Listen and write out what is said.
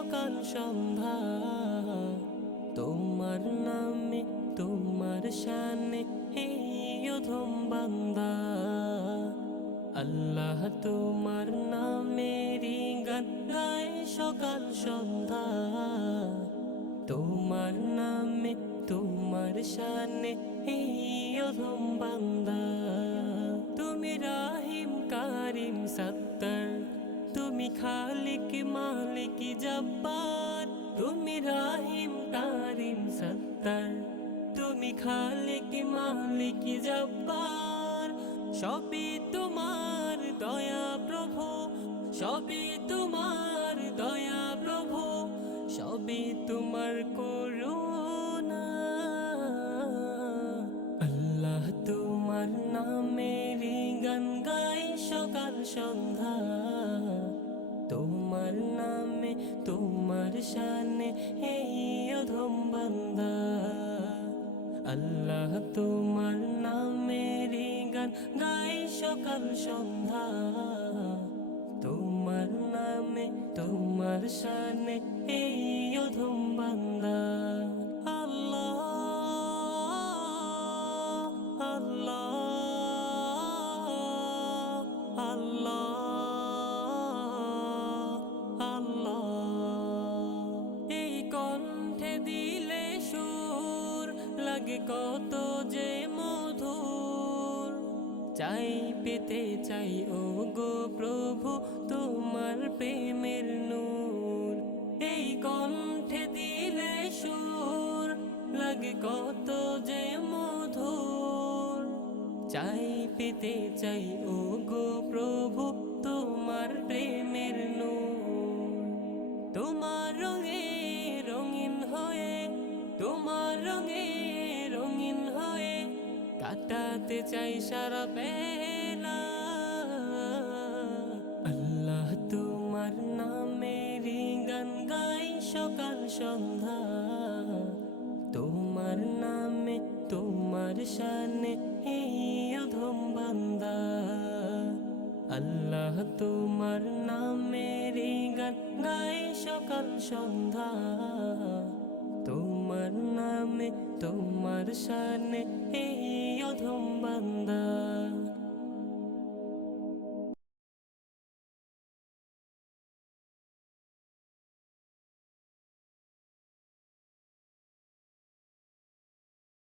সকাল সন্ধ্যা, তোমার নামে তোমার শানে এই অধম বান্দা। আল্লাহ তোমার নামেরই গান গায় সকাল সন্ধ্যা, তোমার নামে তোমার শানে এই অধম বান্দা। তুমি রাহিম কারিম সত্তর, তুমি খালিক মালিক জব্বার। তুমি রাহিম কারিম সত্তর, তুমি খালিক মালিক জব্বার। সবই তোমার দয়া প্রভু, সবই তোমার দয়া প্রভু, সবই তোমার করুণা। আল্লাহ তোমার নামেরই গান গাই সকাল সন্ধ্যা, তোমার নামে তোমার শানে এই অধম বান্দা। আল্লাহ তোমার নামেরই গান গাই সকাল সন্ধ্যা, তোমার নামে তোমার শানে এই অধম বান্দা। আল্লাহ আল্লাহ আল্লাহ আল্লাহ। এই কণ্ঠে দিলে সুর লাগে কত যে মধুর, চাই পেতে চাই ও গো প্রভু তোমার প্রেমের নূর। এই কণ্ঠে দিলে সুর লাগে কত যে মধুর, চাই পেতে চাই ও গো প্রভু তোমার প্রেমের নূর। তোমার রঙে রঙিন হয়ে, তোমার রঙে রঙিন হয়ে কাটাতে চাই সারা বেলা। আল্লাহ তোমার নামেরই গান গাই সকাল সন্ধ্যা, তোমার নামে তোমার শানে এই অধম বান্দা। আল্লাহ তোমার নামেরই গান গাই সকাল সন্ধ্যা, তোমার নামে তোমার শানে এই অধম বান্দা।